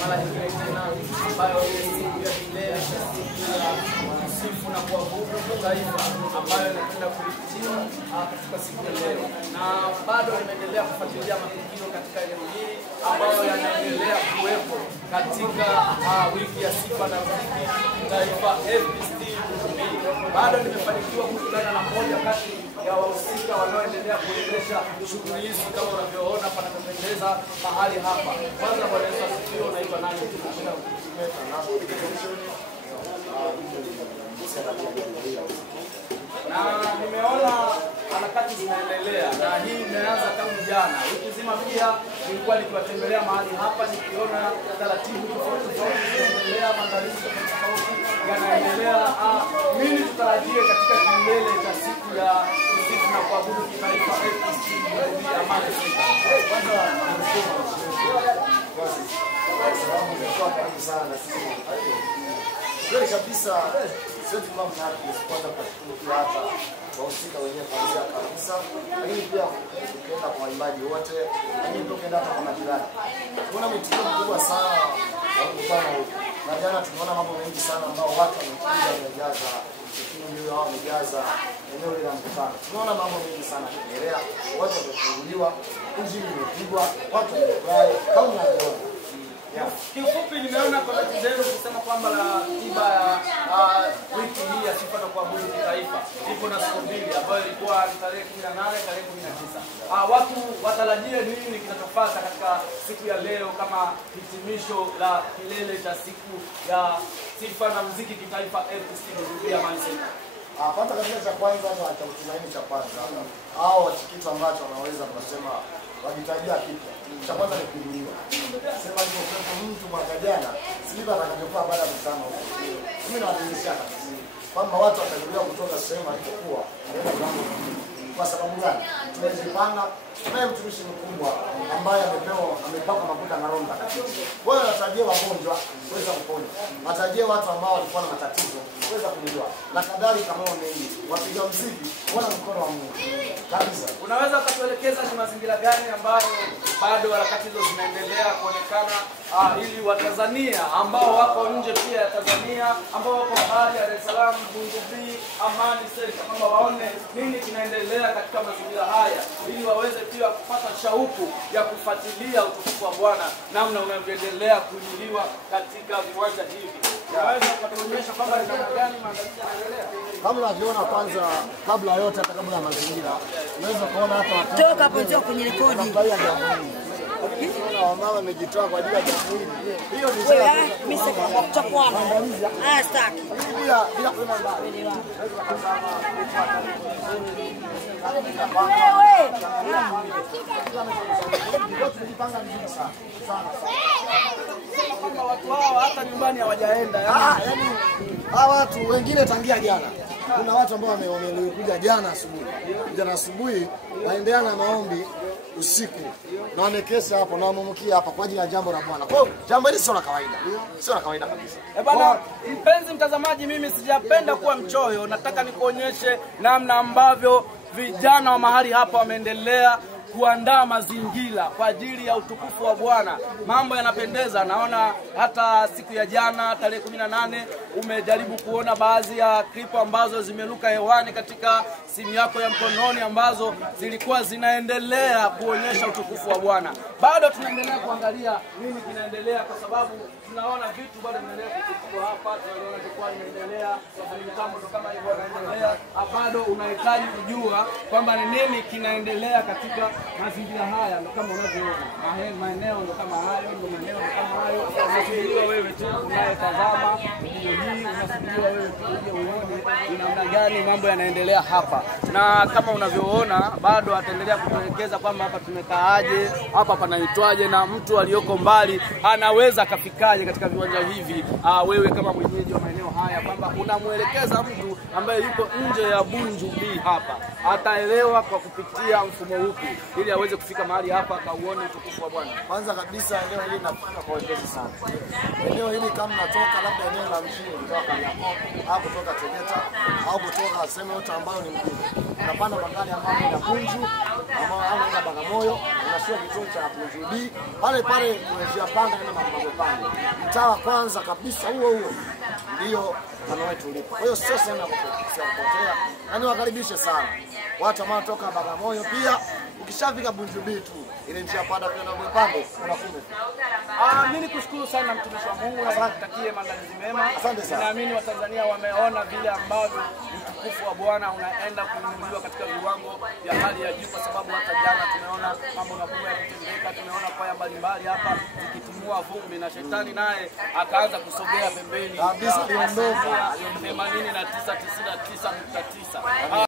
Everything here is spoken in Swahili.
mara nyingine tena ambayo ni siku ya kilele cha siku ya kusifu na kuabudu taifa ambayo inakwenda kuhitimu katika siku ya leo, na bado inaendelea kufuatilia matukio katika eneo hili ambayo yanaendelea kuwepo katika wiki ya sifa na muziki taifa FPCT. Bado nimefanikiwa kukutana na mmoja kati ya wahusika wanaoendelea kuendesha shughuli hizi kama unavyoona panapendeza mahali hapa. Kwanza Bwana Yesu asifiwe, unaitwa nani? Na nimeona harakati zinaendelea na hii imeanza tangu jana. Wiki nzima pia nilikuwa nikiwatembelea mahali hapa nikiona taratibu tofauti zinaendelea, maandalizi tofauti yanaendelea. Mimi tutarajie katika kilele cha siku ya kusifu na kuabudu kitaifa FPCT Amani Center. Kwanza kweli kabisa sisi tunaomba kwanza kushukuru hapa wahusika wenyewe kuanzia kabisa, lakini pia tukienda kwa waimbaji wote, lakini tukienda hata kwa majirani. Kuna mitindo mkubwa sana wa mkutano huu. Na jana tumeona mambo mengi sana ambao watu wamekuja wamejaza lakini ndio hao wamejaza eneo la mkutano. Tunaona mambo mengi sana yakiendelea, watu wamefunguliwa, injili imepigwa, watu wamefurahi kama unavyoona. Kiufupi nimeona kwa matendo kusema kwamba ratiba ya wiki hii ya sifa na kuabudu kitaifa ipo na siku mbili ambayo ilikuwa tarehe 18 tarehe 19. Watu watarajie nini kinachofuata katika siku ya leo kama hitimisho la kilele cha siku ya sifa na muziki kitaifa FPCT Amani Center? Kwanza kabisa cha kwanza ni tumaini cha kwanza. Hao kitu ambacho wanaweza kusema wajitajia kitu. Cha kwanza ni kuinuliwa. Sema hivyo kwa mtu mwaka jana, silipa atakayokuwa baada ya mkutano huo. Mimi nawadhihirisha kabisa kwamba watu wataendelea kutoka sehemu alipokuwa ndio mambo. Kwa sababu gani? Tumejipanga, tunaye mtumishi mkubwa ambaye amepaka mafuta na Roho Mtakatifu. Wao wanatarajia wagonjwa kuweza kupona. Watarajia watu ambao walikuwa na matatizo kuweza kujua. Na kadhalika kama mengi, wapiga muziki wana mkono wa Mungu. Kabisa. Unaweza kutuelekeza ni mazingira gani ambayo bado harakati hizo zinaendelea kuonekana ili Watanzania ambao wako nje pia ya Tanzania, ambao wako mbali ya Dar es Salaam, Bunjubi, Amani Center, kama waone nini kinaendelea katika mazingira haya ili waweze pia kupata shauku ya kufuatilia utukufu wa Bwana namna unavyoendelea kuinuliwa katika viwanja hivi. Unaweza kutuonyesha kwamba ni namna gani maandalizi yanaendelea? Kama unavyoona kwanza, kabla yote hata kabla ya mazingira, unaweza kuona hata watu toka hapo ndio kwenye rekodi. Wamama wamejitoa kwa ajili ya jambo hili. Hiyo ni wewe mimi sasa cha kwanza. Staki. Bila kwenda mbali. Wewe. Tunajipanga vizuri sana. Kama watu hao hata nyumbani hawajaenda. Yaani hawa watu wengine tangia jana. Kuna watu ambao wamekuja jana asubuhi. Jana asubuhi waendelea na maombi usiku na wamekesha hapo na wamemkia hapa kwa ajili ya jambo la Bwana. Kwa hiyo jambo hili sio la kawaida. Sio la kawaida kabisa. Bwana mpenzi mtazamaji, mimi sijapenda kuwa mchoyo, nataka nikuonyeshe namna ambavyo vijana wa mahali hapa wameendelea kuandaa mazingira kwa ajili ya utukufu wa Bwana. Mambo yanapendeza. Naona hata siku ya jana tarehe 18 umejaribu kuona baadhi ya klipu ambazo zimeruka hewani katika simu yako ya mkononi ambazo zilikuwa zinaendelea kuonyesha utukufu wa Bwana. Bado tunaendelea kuangalia nini kinaendelea kwa sababu tunaona vitu bado vinaendelea kuchukua hapa, tunaona jukwaa linaendelea, mitambo kama hivyo inaendelea. Bado unahitaji kujua kwamba ni nini kinaendelea katika mazingira haya, ndio kama unavyoona. Maeneo ndio kama hayo, ndio maeneo ndio kama hayo. Unasubiriwa wewe tu unayetazama video hii, unasubiriwa wewe tu uje uone ni namna gani mambo yanaendelea hapa. Na kama unavyoona bado ataendelea kutuelekeza kwamba hapa tumekaaje, hapa panaitwaje na mtu aliyoko mbali anaweza kafikaje katika viwanja hivi. Wewe kama mwenyeji wa maeneo haya kwamba unamuelekeza mtu ambaye yuko nje ya Bunjubi hapa, ataelewa kwa kupitia mfumo upi ili aweze kufika mahali hapa akauone utukufu wa Bwana. Kwanza kabisa eneo hili linafanya kwa wepesi sana. Eneo hili kama natoka labda eneo la mjini kutoka Kariakoo au kutoka Tegeta au kutoka sehemu yote ambayo ni mjini, unapanda magari ambayo ni Bunju ambao anaenda Bagamoyo, sio kituo cha Bunju pale pale kuelekea Panga na Mapande. Mtaa wa kwanza kabisa huo ndio mkutano wetu ulipo. Kwa hiyo sio sehemu ya kupotea. Yaani wakaribishe sana. Watu ambao wanatoka Bagamoyo pia ukishafika Bunju tu ile njia panda kwenda Mapande unakuja. Mimi nikushukuru sana mtumishi wa Mungu na nikutakie maandalizi mema. Asante sana. Naamini Watanzania wameona vile ambavyo utukufu wa Bwana unaenda kuinuliwa katika viwango vya hali ya juu, kwa sababu hata jana tumeona mambo makubwa yakitendeka. Tumeona kwaya mbalimbali hapa zikitimua vumbi na shetani naye akaanza kusogea pembeni. Kabisa, aliondoka 89.9.